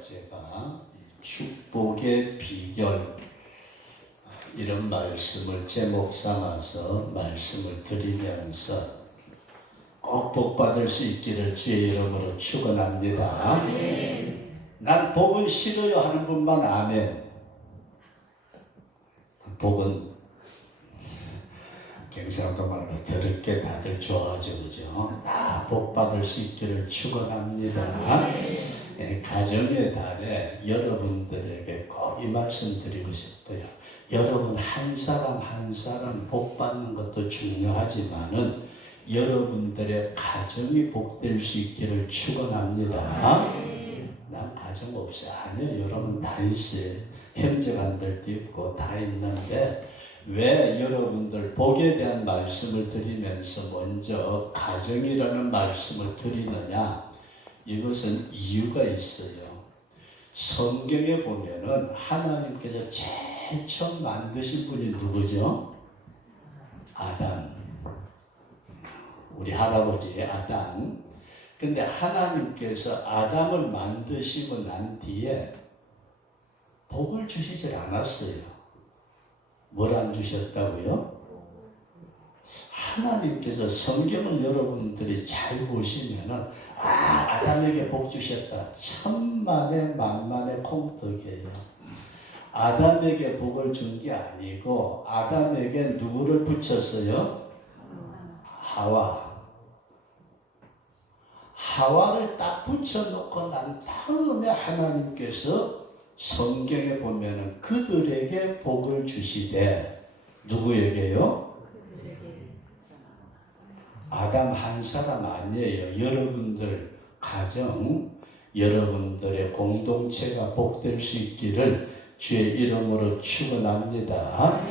제가 축복의 비결 이런 말씀을 제목 삼아서 말씀을 드리면서 꼭 복받을 수 있기를 주의 이름으로 축원합니다. 난 복은 싫어요 하는 분만 아멘. 복은 경상도 말로 더럽게 다들 좋아하죠, 그죠? 다 복받을 수 있기를 축원합니다. 가정의 달에 여러분들에게 꼭 이 말씀 드리고 싶어요. 여러분 한 사람 한 사람 복받는 것도 중요하지만은 여러분들의 가정이 복될 수 있기를 축원합니다. 난 가정 없이 아니요, 여러분 다 있어요. 형제간들도 있고 다 있는데 왜 여러분들 복에 대한 말씀을 드리면서 먼저 가정이라는 말씀을 드리느냐? 이것은 이유가 있어요. 성경에 보면은 하나님께서 제일 처음 만드신 분이 누구죠? 아담. 우리 할아버지 아담. 근데 하나님께서 아담을 만드시고 난 뒤에 복을 주시질 않았어요. 뭘 안 주셨다고요? 하나님께서 성경을 여러분들이 잘 보시면은 아담에게 복 주셨다. 천만에 만만의 콩떡이에요. 아담에게 복을 준 게 아니고 아담에게 누구를 붙였어요? 하와를 딱 붙여놓고 난 다음에 하나님께서 성경에 보면은 그들에게 복을 주시되 누구에게요? 아담 한 사람 아니에요. 여러분들 가정, 여러분들의 공동체가 복될 수 있기를 주의 이름으로 축원합니다.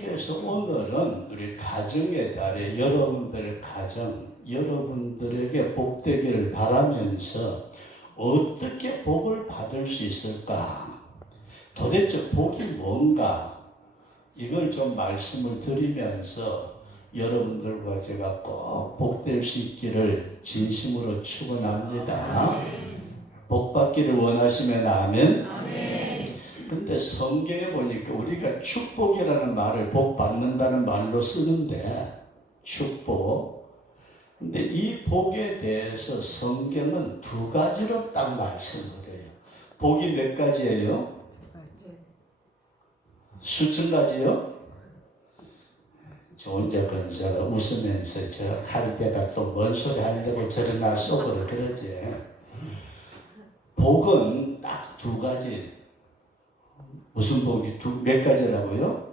그래서 오늘은 우리 가정의 달에 여러분들의 가정, 여러분들에게 복되기를 바라면서 어떻게 복을 받을 수 있을까? 도대체 복이 뭔가? 이걸 좀 말씀을 드리면서 여러분들과 제가 꼭 복될 수 있기를 진심으로 축원합니다. 복 받기를 원하시면 아멘. 근데 성경에 보니까 우리가 축복이라는 말을 복 받는다는 말로 쓰는데 축복. 근데 이 복에 대해서 성경은 두 가지로 딱 말씀을 해요. 복이 몇 가지예요? 수천 가지요? 저 혼자 권사가 웃으면서 저 할배가 또 뭔 소리 하려고 저러나 속으로 그러지. 복은 딱 두 가지. 무슨 복이 몇 가지라고요?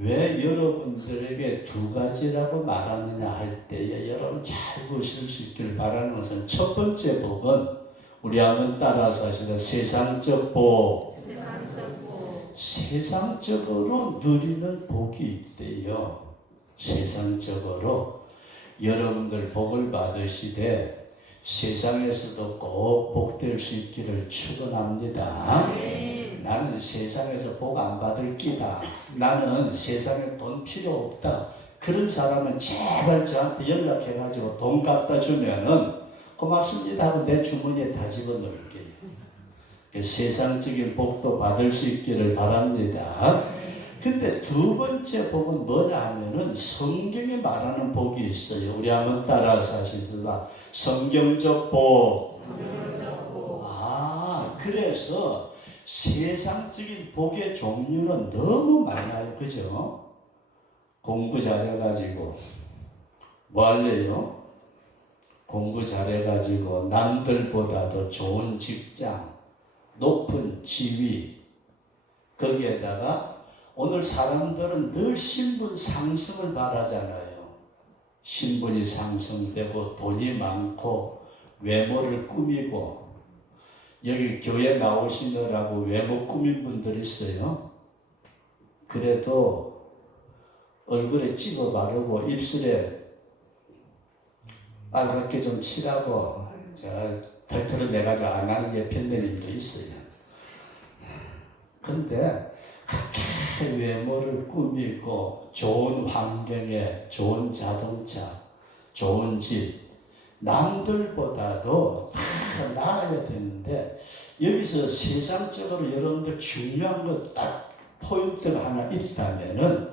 왜 여러분들에게 두 가지라고 말하느냐 할 때에 여러분 잘 보실 수 있기를 바라는 것은 첫 번째 복은 우리 한번 따라서 하시다. 세상적 복. 세상적으로 누리는 복이 있대요. 세상적으로 여러분들 복을 받으시되 세상에서도 꼭 복될 수 있기를 축원합니다. 나는 세상에서 복 안 받을 끼다. 나는 세상에 돈 필요 없다. 그런 사람은 제발 저한테 연락해가지고 돈 갖다 주면은 고맙습니다 하고 내 주머니에 다 집어넣을게요. 세상적인 복도 받을 수 있기를 바랍니다. 근데 두 번째 복은 뭐냐 하면은 성경에 말하는 복이 있어요. 우리 한번 따라서 하시다. 성경적 복. 그래서 세상적인 복의 종류는 너무 많아요. 그죠? 공부 잘해가지고 뭐 할래요? 공부 잘해가지고 남들보다도 좋은 직장, 높은 지위, 거기에다가 오늘 사람들은 늘 신분 상승을 바라잖아요. 신분이 상승되고 돈이 많고 외모를 꾸미고 여기 교회 나오시느라고 외모 꾸민 분들 있어요. 그래도 얼굴에 찍어 바르고 입술에 빨갛게 좀 칠하고 털털을 내가지고 안 하는 예편들님도 있어요. 근데 그렇게 외모를 꾸미고 좋은 환경에 좋은 자동차, 좋은 집, 남들보다도 다 나아야 되는데 여기서 세상적으로 여러분들 중요한 것 딱 포인트가 하나 있다면은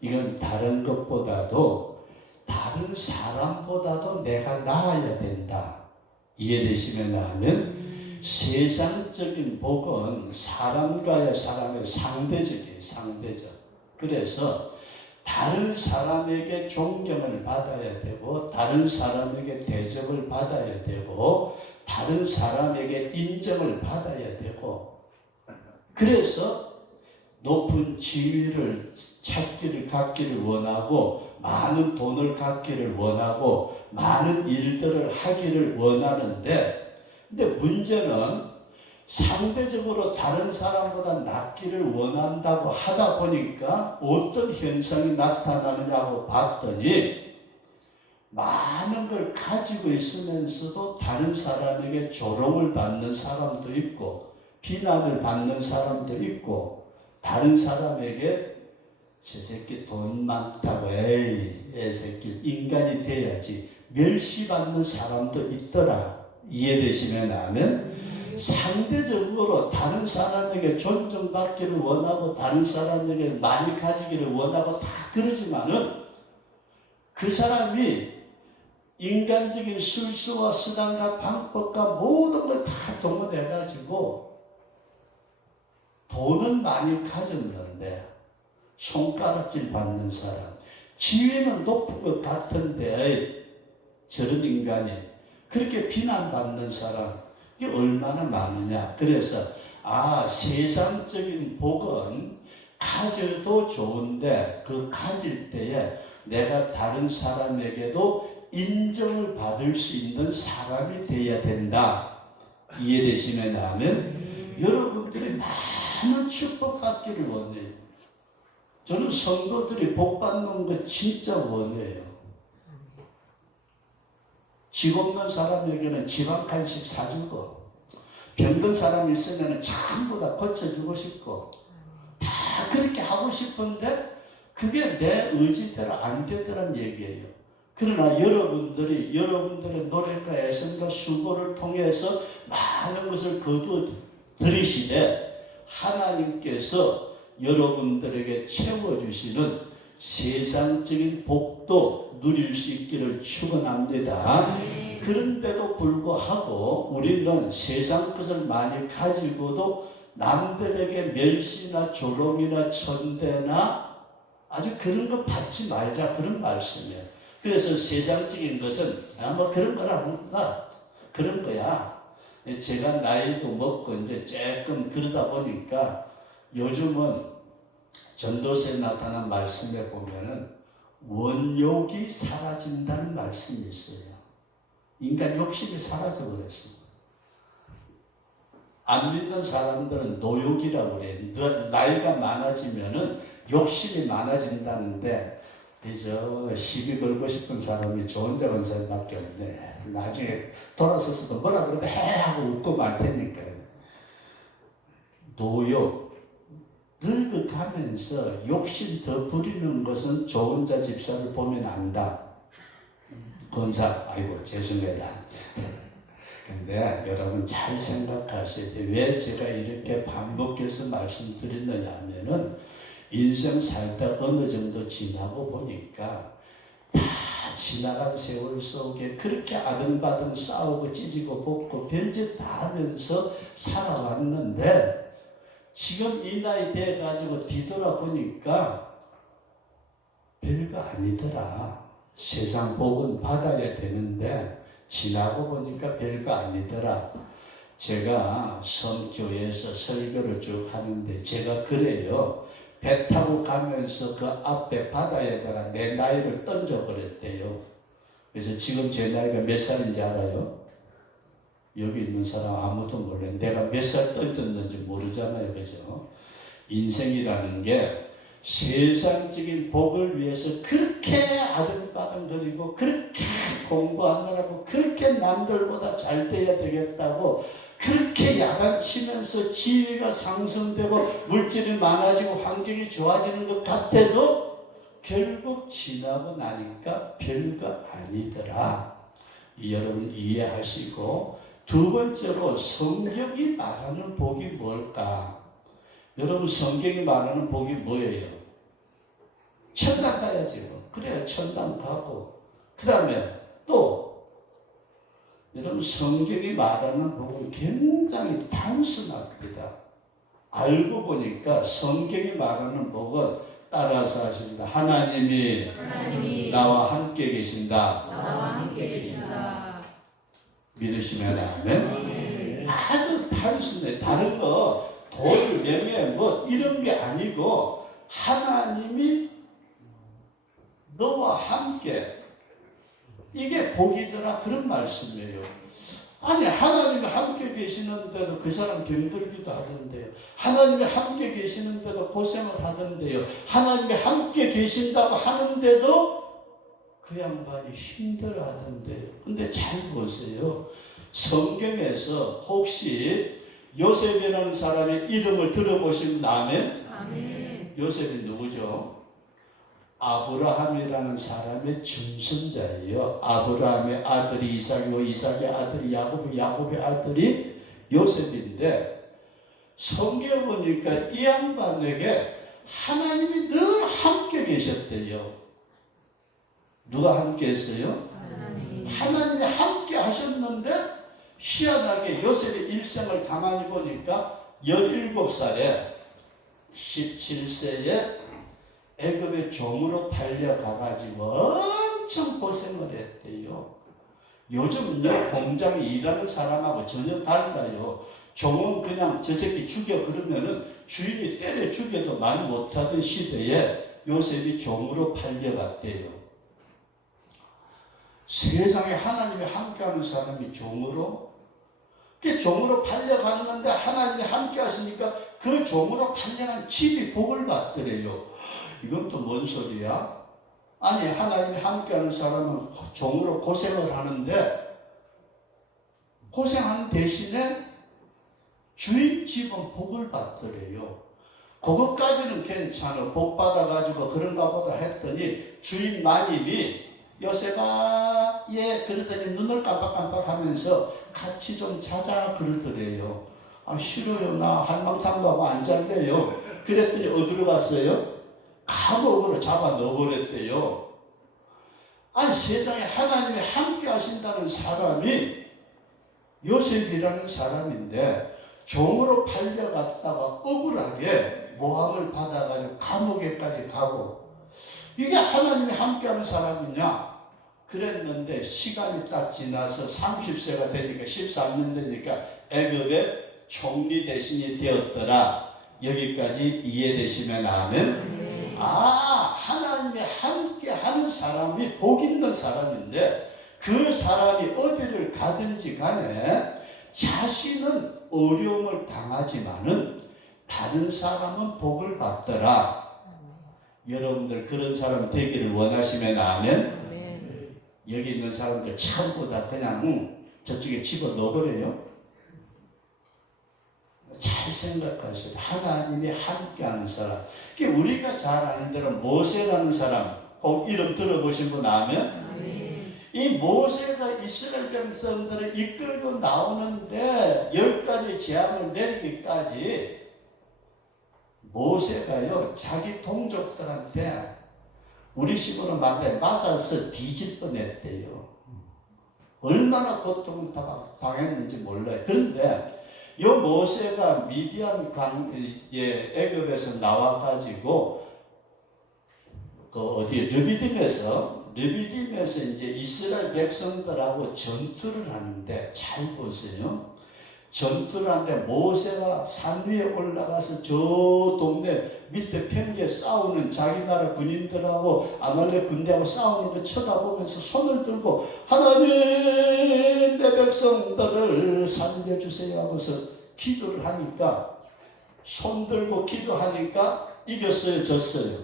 이건 다른 것보다도 다른 사람보다도 내가 나아야 된다. 이해되시면 하면 세상적인 복은 사람과의 사람의 상대적이에요. 상대적. 그래서 다른 사람에게 존경을 받아야 되고 다른 사람에게 대접을 받아야 되고 다른 사람에게 인정을 받아야 되고 그래서 높은 지위를 찾기를 갖기를 원하고 많은 돈을 갖기를 원하고 많은 일들을 하기를 원하는데 근데 문제는 상대적으로 다른 사람보다 낫기를 원한다고 하다 보니까 어떤 현상이 나타나느냐고 봤더니 많은 걸 가지고 있으면서도 다른 사람에게 조롱을 받는 사람도 있고 비난을 받는 사람도 있고 다른 사람에게 저 새끼 돈 많다고 에이 애 새끼 인간이 돼야지 멸시받는 사람도 있더라. 이해되시면 하면 상대적으로 다른 사람에게 존중받기를 원하고 다른 사람에게 많이 가지기를 원하고 다 그러지만은 그 사람이 인간적인 술수와 수단과 방법과 모든 걸 다 동원해가지고 돈은 많이 가졌는데 손가락질 받는 사람, 지위는 높은 것 같은데 저런 인간이 그렇게 비난받는 사람 이게 얼마나 많으냐. 그래서 세상적인 복은 가져도 좋은데 그 가질 때에 내가 다른 사람에게도 인정을 받을 수 있는 사람이 되어야 된다. 이해되시면 하면 여러분들이 많은 축복받기를 원해요. 저는 성도들이 복받는 거 진짜 원해요. 집 없는 사람에게는 집 한 칸씩 사주고 병든 사람이 있으면 전부 다 고쳐주고 싶고 다 그렇게 하고 싶은데 그게 내 의지대로 안 되더란 얘기예요. 그러나 여러분들의 노력과 애씀과 수고를 통해서 많은 것을 거두어 들이시되 하나님께서 여러분들에게 채워주시는 세상적인 복도 누릴 수 있기를 축원합니다. 그런데도 불구하고 우리는 세상 것을 많이 가지고도 남들에게 멸시나 조롱이나 천대나 아주 그런 거 받지 말자 그런 말씀이에요. 그래서 세상적인 것은 뭐 그런 거라 그런 거야. 제가 나이도 먹고 이제 조금 그러다 보니까 요즘은 전도서에 나타난 말씀에 보면은 원욕이 사라진다는 말씀이 있어요. 인간 욕심이 사라져 버렸어. 안 믿는 사람들은 노욕이라고 그래. 나이가 많아지면은 욕심이 많아진다는데 그저 시비 걸고 싶은 사람이 좋은 작은 사람밖에 없네. 나중에 돌아서서도 뭐라 그러도 해 하고 웃고 말 테니까. 노욕 늙어가면서 욕심 더 부리는 것은 좋은 자 집사를 보면 안다. 권사, 아이고 죄송해라. 근데 여러분 잘 생각하셔야 돼요. 왜 제가 이렇게 반복해서 말씀드리느냐 하면은 인생 살다 어느 정도 지나고 보니까 다 지나간 세월 속에 그렇게 아등바등 싸우고 찢고 볶고 별짓 다 하면서 살아왔는데 지금 이 나이 돼가지고 뒤돌아보니까 별거 아니더라. 세상 복은 받아야 되는데 지나고 보니까 별거 아니더라. 제가 섬교회에서 설교를 쭉 하는데 제가 그래요. 배 타고 가면서 그 앞에 바다에다가 내 나이를 던져버렸대요. 그래서 지금 제 나이가 몇 살인지 알아요? 여기 있는 사람 아무도 몰라요. 내가 몇 살 던졌는지 모르잖아요. 그죠? 인생이라는 게 세상적인 복을 위해서 그렇게 아등바등거리고 그렇게 공부하느라고 그렇게 남들보다 잘 돼야 되겠다고 그렇게 야단치면서 지위가 상승되고 물질이 많아지고 환경이 좋아지는 것 같아도 결국 지나고 나니까 별거 아니더라. 여러분 이해하시고 두 번째로 성경이 말하는 복이 뭘까? 여러분 성경이 말하는 복이 뭐예요? 천당 가야지요. 그래야 천당 가고 그 다음에 또 여러분 성경이 말하는 복은 굉장히 단순합니다. 알고 보니까 성경이 말하는 복은 따라서 하십니다. 하나님이 나와 함께 계신다. 믿으시면 아멘. 아주 단순해. 다른 거 돈, 명예 뭐 이런 게 아니고 하나님이 너와 함께 이게 복이더라 그런 말씀이에요. 아니 하나님이 함께 계시는데도 그 사람 병들기도 하던데요. 하나님이 함께 계시는데도 고생을 하던데요. 하나님이 함께 계신다고 하는데도 그 양반이 힘들어 하던데요. 근데 잘 보세요. 성경에서 혹시 요셉이라는 사람의 이름을 들어보신 다음에 요셉이 누구죠? 아브라함이라는 사람의 증손자예요. 아브라함의 아들이 이삭이고 이삭의 아들이 야곱이 야곱의 아들이 요셉인데 성경에 보니까 이 양반에게 하나님이 늘 함께 계셨대요. 누가 함께 했어요? 하나님이 함께 하셨는데 희한하게 요셉의 일생을 가만히 보니까 17살에 17세에 애굽의 종으로 팔려가가지고 엄청 고생을 했대요. 요즘은요 공장에 일하는 사람하고 전혀 달라요. 종은 그냥 저 새끼 죽여 그러면은 주인이 때려 죽여도 말 못하던 시대에 요셉이 종으로 팔려갔대요. 세상에 하나님이 함께하는 사람이 종으로? 그 종으로 팔려갔는데 하나님이 함께 하시니까 그 종으로 팔려간 집이 복을 받더래요. 이건 또 뭔 소리야? 아니 하나님이 함께하는 사람은 종으로 고생을 하는데 고생하는 대신에 주인 집은 복을 받더래요. 그것까지는 괜찮아. 복 받아가지고 그런가 보다 했더니 주인 마님이 요셉아 예 그러더니 눈을 깜빡깜빡하면서 같이 좀 자자 그러더래요. 아 싫어요. 나 할망탕도 하고 안 잘래요. 그랬더니 어디로 갔어요? 감옥으로 잡아 넣어버렸대요. 아니 세상에 하나님이 함께 하신다는 사람이 요셉이라는 사람인데 종으로 팔려갔다가 억울하게 모함을 받아가지고 감옥에까지 가고 이게 하나님이 함께하는 사람이냐? 그랬는데 시간이 딱 지나서 30세가 되니까 13년 되니까 애굽의 총리 대신이 되었더라. 여기까지 이해되시면 아멘. 아 하나님이 함께하는 사람이 복 있는 사람인데 그 사람이 어디를 가든지 간에 자신은 어려움을 당하지만은 다른 사람은 복을 받더라. 여러분들 그런 사람 되기를 원하시면 아멘. 여기 있는 사람들 전부 다 그냥 저쪽에 집어넣어버려요. 잘 생각하셔야 돼. 하나님이 함께하는 사람. 우리가 잘 아는 대로 모세라는 사람 꼭 이름 들어보신 분 아멘? 이 모세가 이스라엘 백성들을 이끌고 나오는데 10가지 재앙을 내리기까지 모세가요 자기 동족들한테 우리 식으로 말하면 맞아서 뒤질 뻔했대요. 얼마나 고통을 당했는지 몰라요. 그런데 이 모세가 미디안 애굽에서 나와가지고 르비딤에서 이제 이스라엘 백성들하고 전투를 하는데 잘 보세요. 전투를 하는데 모세가 산 위에 올라가서 저 동네 밑에 평지에 싸우는 자기 나라 군인들하고 아말렉 군대하고 싸우는 거 쳐다보면서 손을 들고 하나님 내 백성들을 살려주세요 하면서 기도를 하니까 손 들고 기도하니까 이겼어요 졌어요?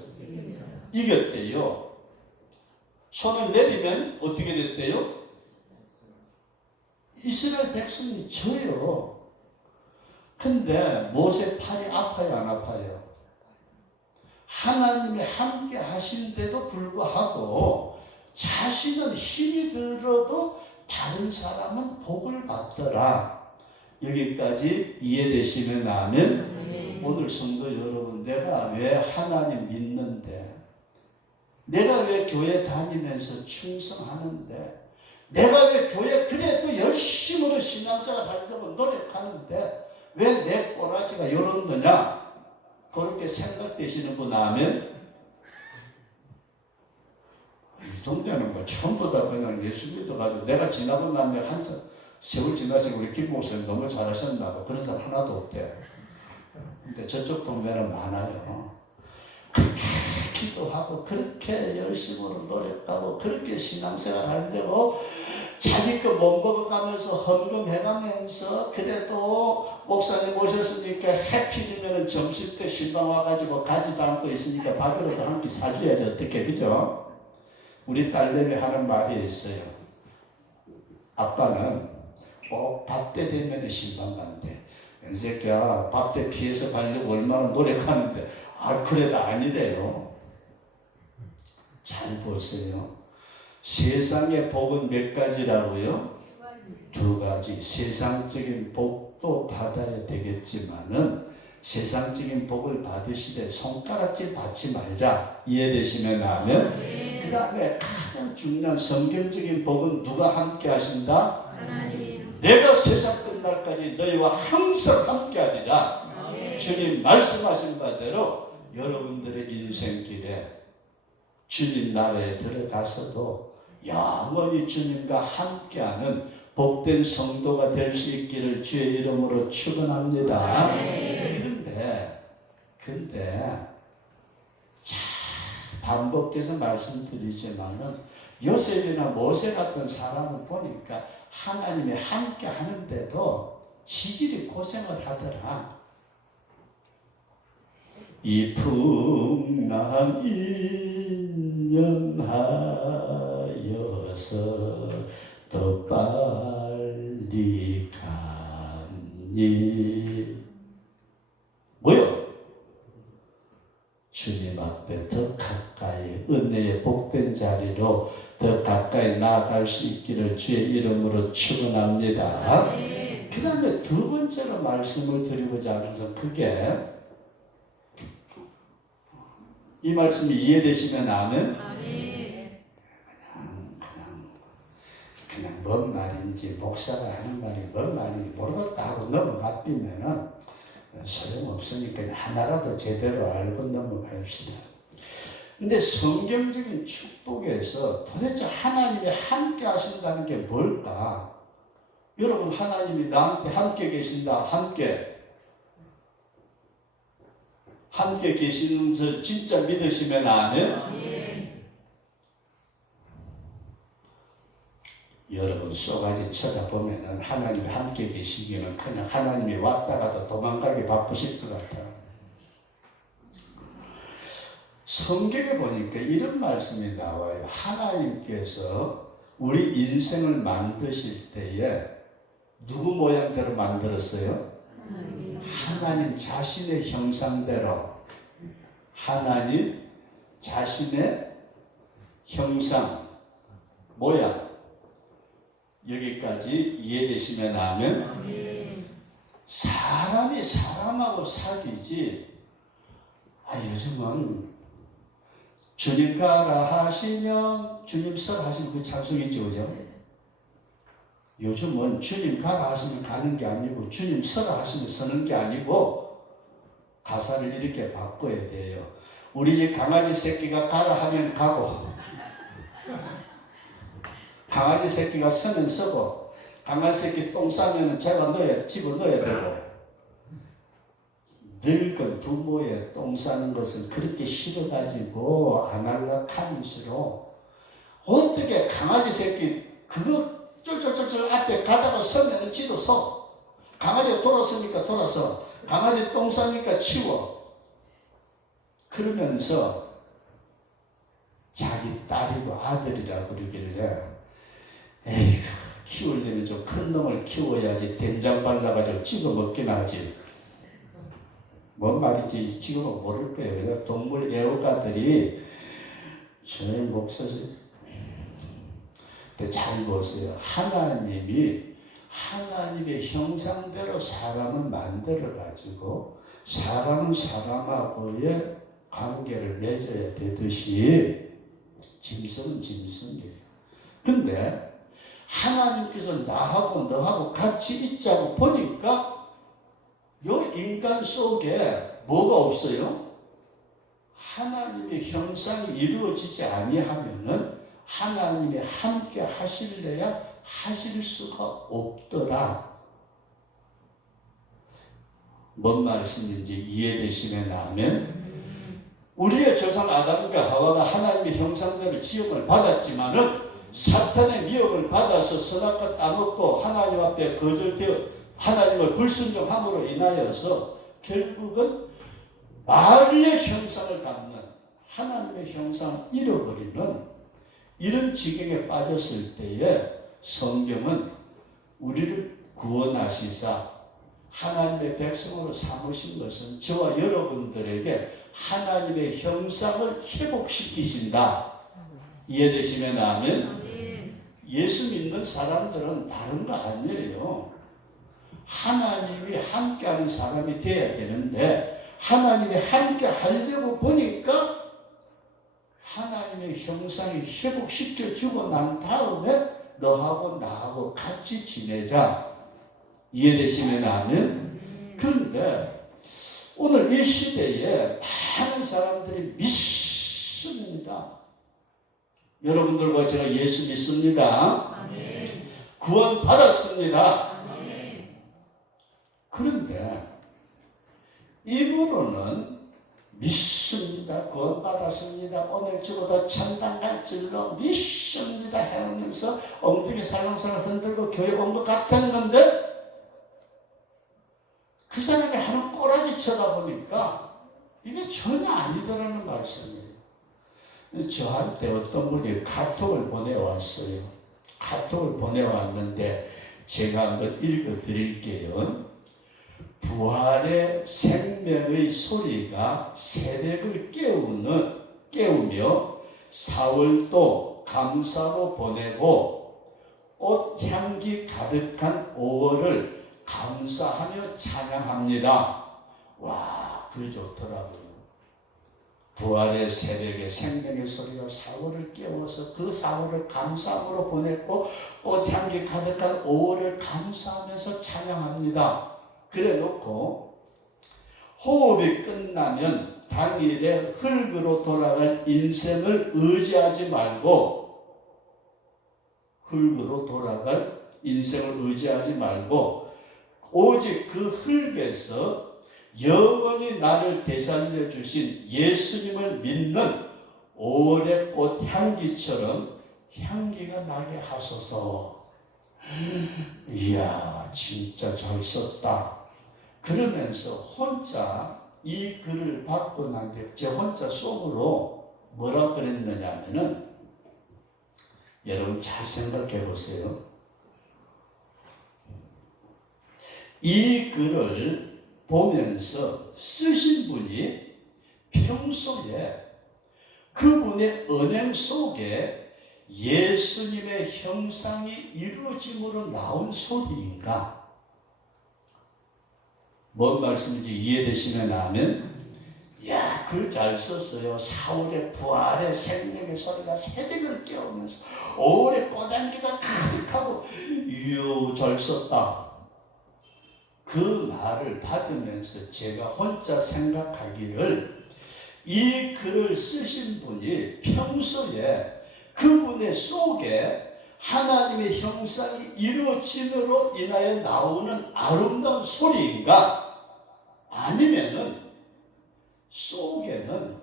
이겼대요. 손을 내리면 어떻게 됐대요? 이스라엘 백성이 져요. 근데 모세 팔이 아파요 안 아파요? 하나님이 함께 하신데도 불구하고 자신은 힘이 들어도 다른 사람은 복을 받더라. 여기까지 이해되시면 아멘. 오늘 성도 여러분, 내가 왜 하나님 믿는데, 내가 왜 교회 다니면서 충성하는데, 내가 왜 교회 그래도 열심으로 신앙생활 하려고 노력하는데 왜 내 꼬라지가 요렇느냐, 그렇게 생각되시는 분 아멘. 이 동네는 뭐 전부 다 그냥 예수 믿어가지고, 내가 지나고 나면 한 세월 지나서 우리 김 목사님 너무 잘하셨나 봐, 그런 사람 하나도 없대. 근데 저쪽 동네는 많아요. 그렇게 기도하고 그렇게 열심으로 노력하고 그렇게 신앙생활 하려고 자기 거 못 먹어가면서 헌금해가면서, 그래도 목사님 오셨으니까 해필이면 점심때 신방 와가지고 가지도 않고 있으니까 밥이라도 한 끼 사줘야지 어떻게, 그죠? 우리 딸내미 하는 말이 있어요. 아빠는 꼭 밥 때 되면 신방 간대. 이 새끼야, 밥 때 피해서 가려고 얼마나 노력하는데, 그래도 아니래요. 잘 보세요. 세상의 복은 몇 가지라고요? 두 가지. 세상적인 복도 받아야 되겠지만은 세상적인 복을 받으시되 손가락질 받지 말자. 이해되시면 아멘. 그 다음에 가장 중요한 성경적인 복은 누가 함께 하신다? 하나님. 내가 세상 끝날까지 너희와 항상 함께 하리라. 주님 말씀하신 바대로 여러분들의 인생길에 주님 나라에 들어가서도 영원히 주님과 함께하는 복된 성도가 될 수 있기를 주의 이름으로 축원합니다. 근데 반복해서 말씀드리지만은 요셉이나 모세 같은 사람을 보니까 하나님이 함께 하는데도 지질이 고생을 하더라. 이 풍랑 인연하여서 더 빨리 가니, 뭐요? 주님 앞에 더 가까이, 은혜의 복된 자리로 더 가까이 나아갈 수 있기를 주의 이름으로 축원합니다. 그 다음에 두 번째로 말씀을 드리고자 하면서, 그게 이 말씀이 이해되시면 아멘. 그냥 뭔 말인지, 목사가 하는 말이 뭔 말인지 모르겠다 하고 넘어갔으면은 소용없으니까 하나라도 제대로 알고 넘어갑시다. 근데 성경적인 축복에서 도대체 하나님이 함께 하신다는 게 뭘까? 여러분, 하나님이 나한테 함께 계신다, 함께 계시는 줄 진짜 믿으시면 아멘. 여러분, 쏘가지 쳐다보면은 하나님이 함께 계시기는 그냥 하나님이 왔다가도 도망가기 바쁘실 것 같아요. 성경에 보니까 이런 말씀이 나와요. 하나님께서 우리 인생을 만드실 때에 누구 모양대로 만들었어요? 하나님 자신의 형상대로. 하나님 자신의 형상, 모양. 여기까지 이해되시면 아멘. 사람이 사람하고 사귀지, 요즘은 주님 가라 하시면 주님 서라 하시면 그 찬송이죠, 그죠? 요즘은 주님 가라 하시면 가는 게 아니고 주님 서라 하시면 서는 게 아니고 가사를 이렇게 바꿔야 돼요. 우리 집 강아지 새끼가 가라 하면 가고, 강아지 새끼가 서면 서고, 강아지 새끼 똥 싸면 제가 집어넣어야 되고, 늙은 부모의 똥 싸는 것은 그렇게 싫어가지고 안 할락하면서도, 어떻게 강아지 새끼 그거 쫄쫄쫄쫄 앞에 가다가 서면은 지도 서. 강아지가 돌아서니까 돌아서, 강아지 똥 싸니까 치워. 그러면서 자기 딸이고 아들이라 그러길래, 에이구, 키우려면 좀 큰 놈을 키워야지 된장 발라가지고 찍어 먹긴 하지. 뭔 말인지 지금은 모를 거예요. 동물 애호가들이 저희 목사님 근데 잘 보세요. 하나님의 형상대로 사람을 만들어가지고 사람은 사람하고의 관계를 맺어야 되듯이 짐승은 짐승이에요. 근데 하나님께서 나하고 너하고 같이 있자고 보니까 이 인간 속에 뭐가 없어요? 하나님의 형상이 이루어지지 아니하면은 하나님이 함께 하실래야 하실 수가 없더라. 뭔 말씀인지 이해되시면 아멘. 우리의 조상 아담과 하와가 하나님의 형상대로 지음을 받았지만은 사탄의 미혹을 받아서 선악과 따먹고 하나님 앞에 거절되어 하나님을 불순종함으로 인하여서 결국은 마귀의 형상을 담는 하나님의 형상을 잃어버리는 이런 지경에 빠졌을 때에 성경은 우리를 구원하시사 하나님의 백성으로 삼으신 것은 저와 여러분들에게 하나님의 형상을 회복시키신다. 이해되시면 아멘. 예수 믿는 사람들은 다른 거 아니에요. 하나님이 함께하는 사람이 되어야 되는데 하나님이 함께 하려고 보니까 하나님의 형상이 회복시켜주고 난 다음에 너하고 나하고 같이 지내자. 이해되시면 아멘. 그런데 오늘 이 시대에 많은 사람들이 믿습니다. 여러분들과 제가 예수 믿습니다. 아멘. 구원 받았습니다. 아멘. 그런데 입으로는 믿습니다. 구원 받았습니다. 오늘 죽어도 천당 갈 줄로 믿습니다 하면서 엉뚱이 살랑살랑 흔들고 교회 온 것 같았는데 그 사람이 하는 꼬라지 쳐다보니까 이게 전혀 아니더라는 말씀이에요. 저한테 어떤 분이 카톡을 보내왔어요. 카톡을 보내왔는데 제가 한번 읽어드릴게요. 부활의 생명의 소리가 새벽을 깨우며 사월도 감사로 보내고 꽃향기 가득한 5월을 감사하며 찬양합니다. 와, 글 좋더라고요. 부활의 새벽에 생명의 소리가 4월을 깨워서 그 4월을 감사함으로 보냈고 꽃향기 가득한 5월을 감사하면서 찬양합니다. 그래 놓고 호흡이 끝나면 당일에 흙으로 돌아갈 인생을 의지하지 말고 오직 그 흙에서 영원히 나를 되살려 주신 예수님을 믿는 5월의 꽃 향기처럼 향기가 나게 하소서. 이야, 진짜 잘 썼다. 그러면서 혼자 이 글을 받고 난 뒤에 제 혼자 속으로 뭐라 그랬느냐면은 여러분 잘 생각해 보세요. 이 글을 보면서 쓰신 분이 평소에 그분의 언행 속에 예수님의 형상이 이루어짐으로 나온 소리인가? 뭔 말씀인지 이해되시면 아멘. 야, 글 잘 썼어요. 4월의 부활의 생명의 소리가 새벽을 깨우면서 5월의 꽃향기가 가득하고 이야, 잘 썼다. 그 말을 받으면서 제가 혼자 생각하기를 이 글을 쓰신 분이 평소에 그분의 속에 하나님의 형상이 이루어짐으로 인하여 나오는 아름다운 소리인가? 아니면은 속에는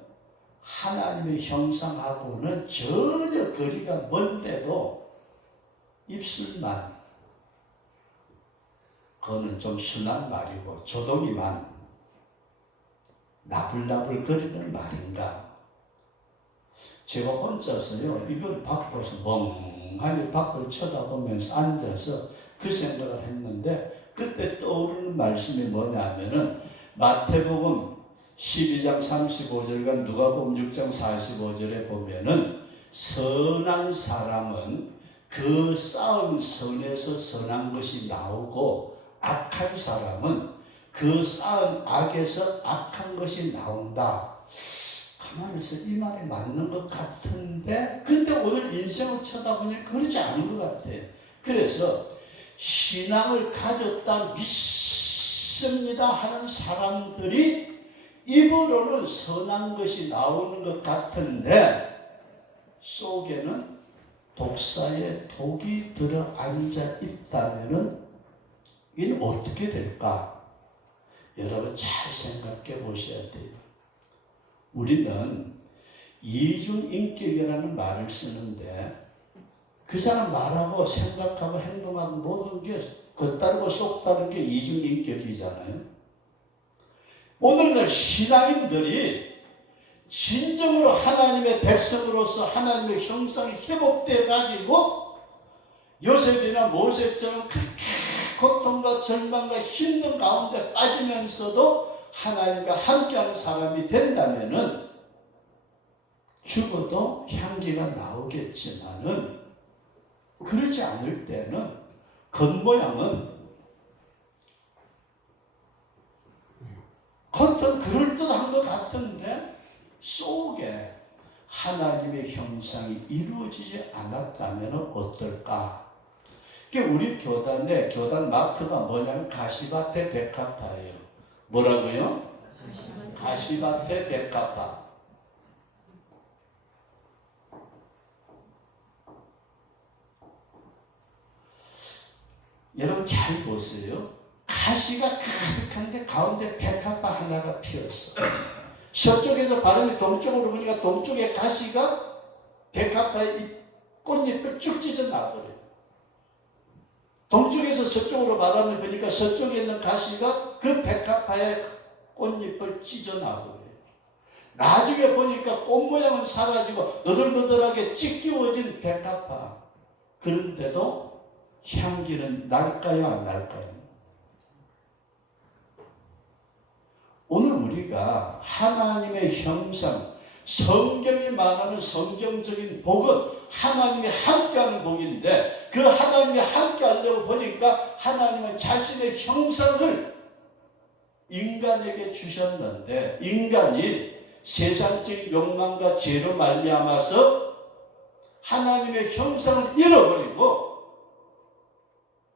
하나님의 형상하고는 전혀 거리가 먼데도 입술만, 그거는 좀 순한 말이고 조동이만 나불나불 거리는 말인가? 제가 혼자서요 이걸 바꿔서 멍하니 밖을 쳐다보면서 앉아서 그 생각을 했는데 그때 떠오르는 말씀이 뭐냐면은 마태복음 12장 35절과 누가복음 6장 45절에 보면은 선한 사람은 그 쌓은 선에서 선한 것이 나오고 악한 사람은 그 쌓은 악에서 악한 것이 나온다. 가만히 있어, 이 말이 맞는 것 같은데, 근데 오늘 인생을 쳐다보니 그러지 않은 것 같아요. 그래서 신앙을 가졌다 믿습니다 하는 사람들이 입으로는 선한 것이 나오는 것 같은데 속에는 독사의 독이 들어앉아 있다면 이는 어떻게 될까? 여러분 잘 생각해 보셔야 돼요. 우리는 이중인격이라는 말을 쓰는데 그 사람 말하고 생각하고 행동하고 모든 게 겉다르고 속다른 게 이중인격이잖아요. 오늘날 신앙인들이 진정으로 하나님의 백성으로서 하나님의 형상이 회복되어 가지고 요셉이나 모세처럼 그렇게 고통과 절망과 힘든 가운데 빠지면서도 하나님과 함께하는 사람이 된다면은 죽어도 향기가 나오겠지만은 그러지 않을 때는 겉모양은 겉은 그럴듯한 것 같은데 속에 하나님의 형상이 이루어지지 않았다면 어떨까? 우리 교단의 교단 마크가 뭐냐면 가시밭의 백합화예요. 뭐라고요? 가시밭의 백합화. 여러분 잘 보세요. 가시가 가득한데 가운데 백합화 하나가 피었어. 서쪽에서 바람이 동쪽으로 부니까 동쪽의 가시가 백합화의 꽃잎을 쭉 찢어 놔버려요. 동쪽에서 서쪽으로 바람을 부니까 서쪽에 있는 가시가 그 백합화의 꽃잎을 찢어 놔버려요. 나중에 보니까 꽃 모양은 사라지고 너덜너덜하게 찢기워진 백합화. 그런데도 향기는 날까요, 안 날까요? 오늘 우리가 하나님의 형상, 성경이 말하는 성경적인 복은 하나님이 함께하는 복인데 그 하나님이 함께하려고 보니까 하나님은 자신의 형상을 인간에게 주셨는데 인간이 세상적인 욕망과 죄로 말미암아서 하나님의 형상을 잃어버리고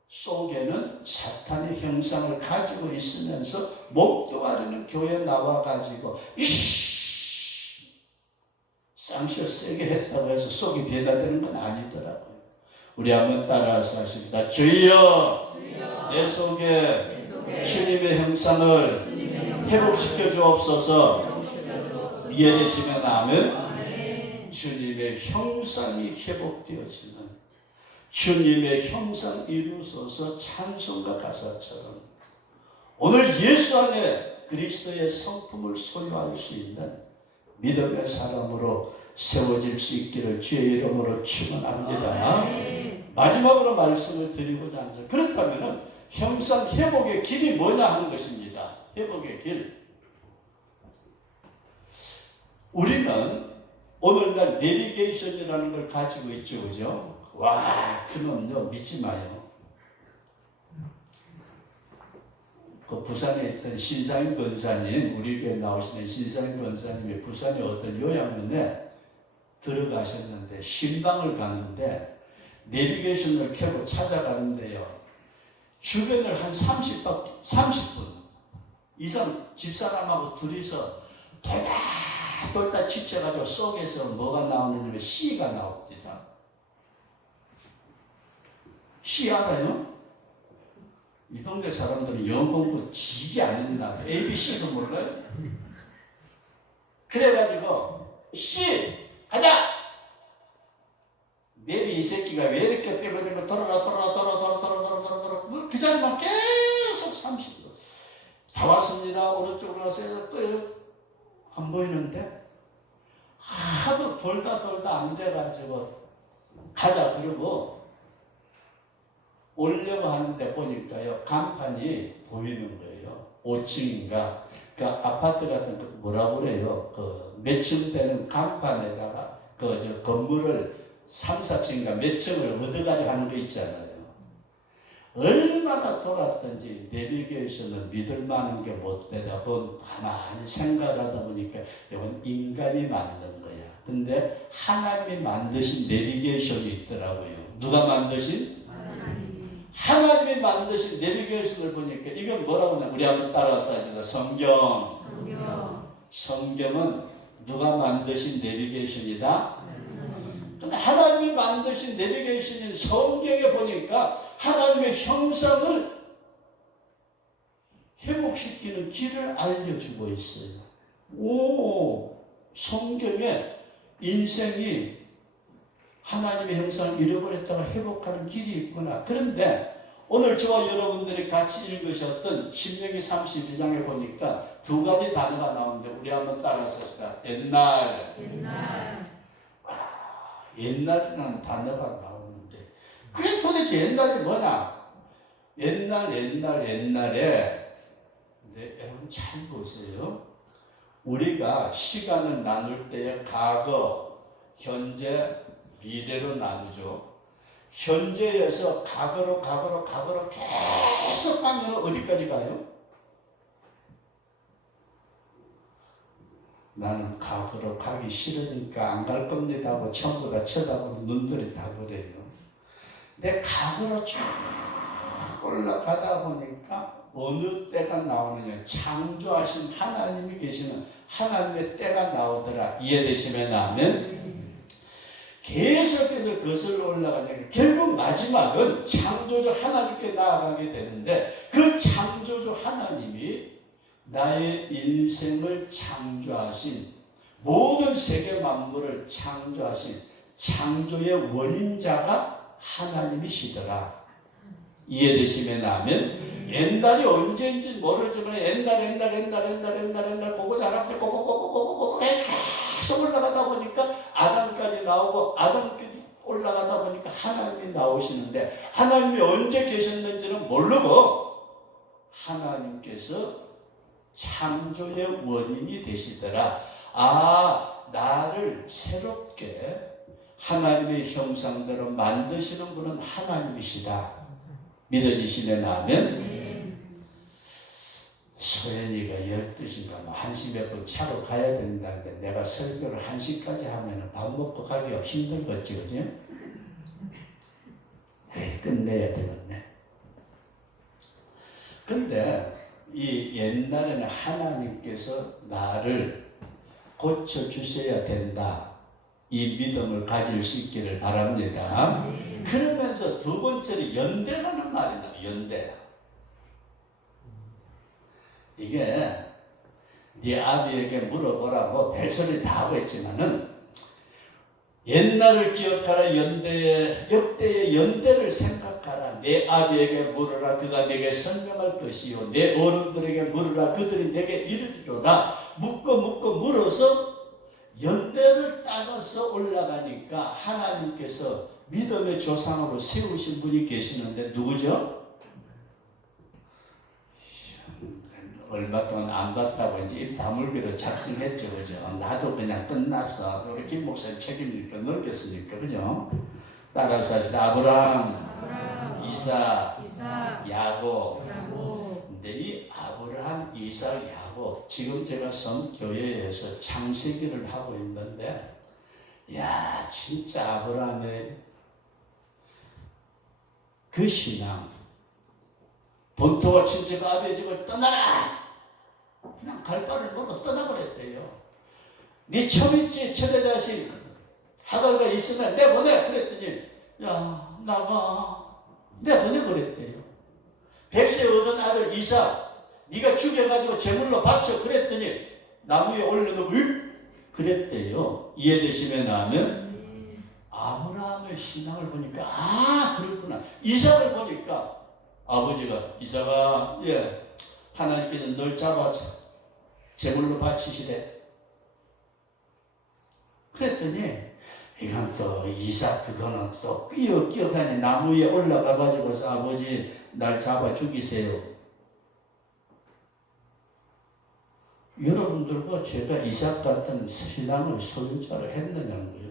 속에는 사탄의 형상을 가지고 있으면서 목도가리는 교회에 나와가지고 쌍시어 세게 했다고 해서 속이 변화되는 건 아니더라고요. 우리 한번 따라서 하십니다. 주여, 내 속에 주님의 형상을 회복시켜 주옵소서. 이해되시면 아멘. 주님의 형상이 회복되어지는 주님의 형상 이루소서 찬송가 가사처럼 오늘 예수 안에 그리스도의 성품을 소유할 수 있는 믿음의 사람으로 세워질 수 있기를 주의 이름으로 축원합니다. 마지막으로 말씀을 드리고자 하는 그렇다면 형상 회복의 길이 뭐냐 하는 것입니다. 회복의 길. 우리는 오늘날 내비게이션이라는 걸 가지고 있죠, 그죠? 와, 그놈요 믿지 마요. 그 부산에 있던 신상임 권사님, 우리 교회 나오시는 신상임 권사님이 부산의 어떤 요양원에 들어가셨는데 신방을 갔는데 내비게이션을 켜고 찾아가는데요. 주변을 한 30분 이상 집사람하고 둘이서 돌다 지쳐가지고 속에서 뭐가 나오느냐면 씨가 나옵니다. 씨 알아요? 이 동네 사람들은 영어 공부 지게 안 했나? ABC도 몰라요? 그래가지고 씨! 가자! 내비 이 새끼가 왜 이렇게 떼거리고 돌아라 그 자리만 계속 30분 다 왔습니다. 오른쪽으로 가세요. 또 안 보이는데 하도 돌다 안 돼가지고 가자 그러고 오려고 하는데 보니까요 간판이 보이는 거예요. 5층인가 그 아파트 같은 거 뭐라고 그래요? 그 매칭되는 간판에다가 그 저 건물을 3, 4층인가 몇 층을 얻어가지고 하는 거 있잖아요. 얼마나 돌았든지 내비게이션은 믿을 만한 게 못 되다 보면 가만히 생각하다 보니까 이건 인간이 만든 거야. 근데 하나님이 만드신 내비게이션이 있더라고요. 누가 만드신? 하나님이 만드신 내비게이션을 보니까 이건 뭐라고 하냐? 우리 한번 따라서 합니다. 성경. 성경은 누가 만드신 내비게이션이다? 근데 하나님이 만드신 내비게이션인 성경에 보니까 하나님의 형상을 회복시키는 길을 알려주고 있어요. 오, 성경에 인생이 하나님의 형상을 잃어버렸다가 회복하는 길이 있구나. 그런데 오늘 저와 여러분들이 같이 읽으셨던 신명기 32장에 보니까 두 가지 단어가 나오는데 우리 한번 따라서 합시다. 옛날. 옛날이라는 단어가 나오는데 그게 도대체 옛날이 뭐냐? 옛날에 근데 여러분 잘 보세요. 우리가 시간을 나눌 때에 과거, 현재, 미래로 나누죠. 현재에서 과거로 계속 가면 어디까지 가요? 나는 과거로 가기 싫으니까 안 갈 겁니다 하고 전부 다 쳐다보는 눈들이 다 그래요. 근데 과거로 쫙 올라가다 보니까 어느 때가 나오느냐? 창조하신 하나님이 계시는 하나님의 때가 나오더라. 이해되시면 아멘? 계속해서 거슬러 올라가니까 결국 마지막은 창조주 하나님께 나아가게 되는데 그 창조주 하나님이 나의 인생을 창조하신 모든 세계 만물을 창조하신 창조의 원인자가 하나님이시더라. 이해되시면 아멘? 옛날이 언제인지 모르지만 옛날 보고 자랐을 꼬꼬꼬꼬꼬꼬꼬 계속 올라가다 보니까 아담까지 나오고 아담까지 올라가다 보니까 하나님이 나오시는데 하나님이 언제 계셨는지는 모르고 하나님께서 창조의 원인이 되시더라. 아, 나를 새롭게 하나님의 형상대로 만드시는 분은 하나님이시다. 믿어지시면 아멘? 소연이가 12시인가 1시 몇 분 차로 가야 된다는데 내가 설교를 1시까지 하면 밥 먹고 가기가 힘들겠지, 그죠? 끝내야 되겠네. 근데 이 옛날에는 하나님께서 나를 고쳐주셔야 된다. 이 믿음을 가질 수 있기를 바랍니다. 그러면서 두 번째로 연대라는 말이 나와요. 연대. 이게 네 아비에게 물어보라고 별소리 다 하고 있지만은 옛날을 기억하라. 역대의 연대를 생각하라. 내 아비에게 물으라. 그가 내게 설명할 것이요. 내 어른들에게 물으라. 그들이 내게 이르리로다. 묻고 물어서 연대를 따라서 올라가니까 하나님께서 믿음의 조상으로 세우신 분이 계시는데 누구죠? 얼마 동안 안 봤다고 이제 입 다물기로 작정했죠, 그죠? 나도 그냥 끝났어. 우리 김 목사님 책임니까 넓겠으니까, 그죠? 따라서 합시다. 아브라함, 이삭, 야곱. 근데 이 아브라함, 이삭, 야곱 지금 제가 성교회에서 창세기를 하고 있는데, 야, 진짜 아브라함의 그 신앙. 본토와 친척과 아비의 집을 떠나라. 그냥 갈 바를 모르고 떠나버렸대요. 네 처있지 처제 자식 하갈과 있으면 내보내. 그랬더니 야 나가. 내보내 그랬대요. 백세 얻은 아들 이삭 네가 죽여가지고 제물로 바쳐. 그랬더니 나무에 올려놓고 그랬대요. 이해되시면 아멘? 아브라함의 신앙을 보니까 아 그렇구나. 이삭을 보니까 아버지가 이삭아, 하나님께서 널 잡아 제물로 바치시래. 그랬더니 이건 또 이삭 그거는 또 끼어가니 나무 위에 올라가 가지고서 아버지 날 잡아 죽이세요. 여러분들과 제가 이삭 같은 신앙의 소유자를 했느냐는 거예요.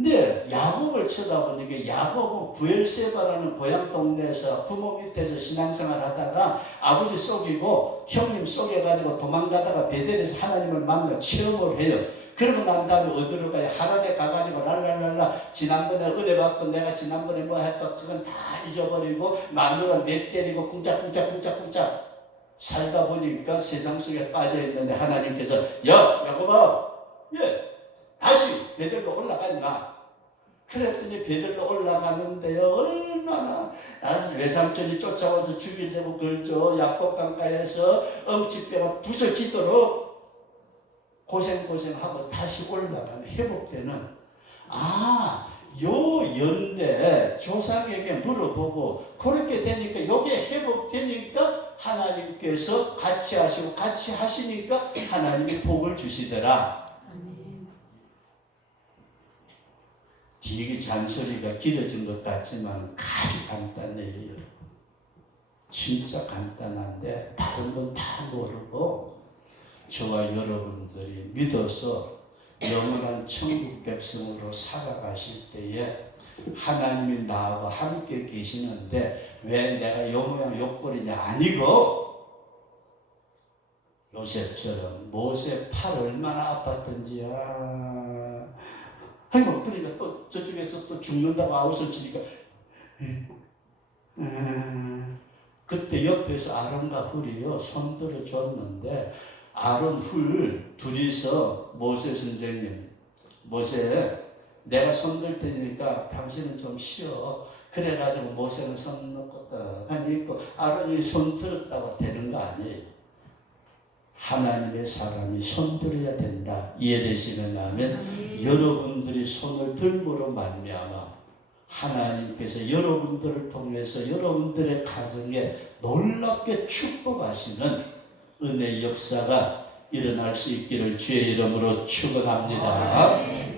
근데 야곱을 쳐다보니까 야곱은 부엘세바라는 고향 동네에서 부모 밑에서 신앙생활 하다가 아버지 속이고 형님 속여가지고 도망가다가 베델에서 하나님을 만나 체험을 해요. 그러고 난 다음에 어디로 가요? 하나님에 가가지고 랄랄랄라 지난번에 은혜 받고 내가 지난번에 뭐 했고 그건 다 잊어버리고 마누라 내 때리고 쿵짝쿵짝쿵짝쿵짝 살다 보니까 세상 속에 빠져있는데 하나님께서 야 야곱아 다시 베델로 올라가냐. 그랬더니 베들로 올라가는데요. 얼마나 외삼촌이 쫓아와서 죽이려고 걸죠. 야곱 강가에서 엄지뼈가 부서지도록 고생하고 다시 올라가는 회복되는 요 연대 조상에게 물어보고 그렇게 되니까 요게 회복되니까 하나님께서 같이 하시고 같이 하시니까 하나님이 복을 주시더라. 길게 잔소리가 길어진 것 같지만 아주 간단해요, 여러분. 진짜 간단한데 다른 건 다 모르고 저와 여러분들이 믿어서 영원한 천국 백성으로 살아가실 때에 하나님이 나와 함께 계시는데 왜 내가 요 모양 요 꼴이냐 아니고 요셉처럼 모세 팔 얼마나 아팠던지야. 아이고 그러니까 또 저쪽에서 또 죽는다고 아웃을 치니까 그때 옆에서 아론과 훌이요 손들어 줬는데 아론 훌 둘이서 모세 선생님 모세 내가 손들 테니까 당신은 좀 쉬어. 그래가지고 모세는 손 놓고 떡하니 있고 아론이 손 들었다고 되는 거 아니에요. 하나님의 사람이 손들어야 된다. 이해되시는다면 여러분들이 손을 들므로 말미암아 하나님께서 여러분들을 통해서 여러분들의 가정에 놀랍게 축복하시는 은혜의 역사가 일어날 수 있기를 주의 이름으로 축원합니다.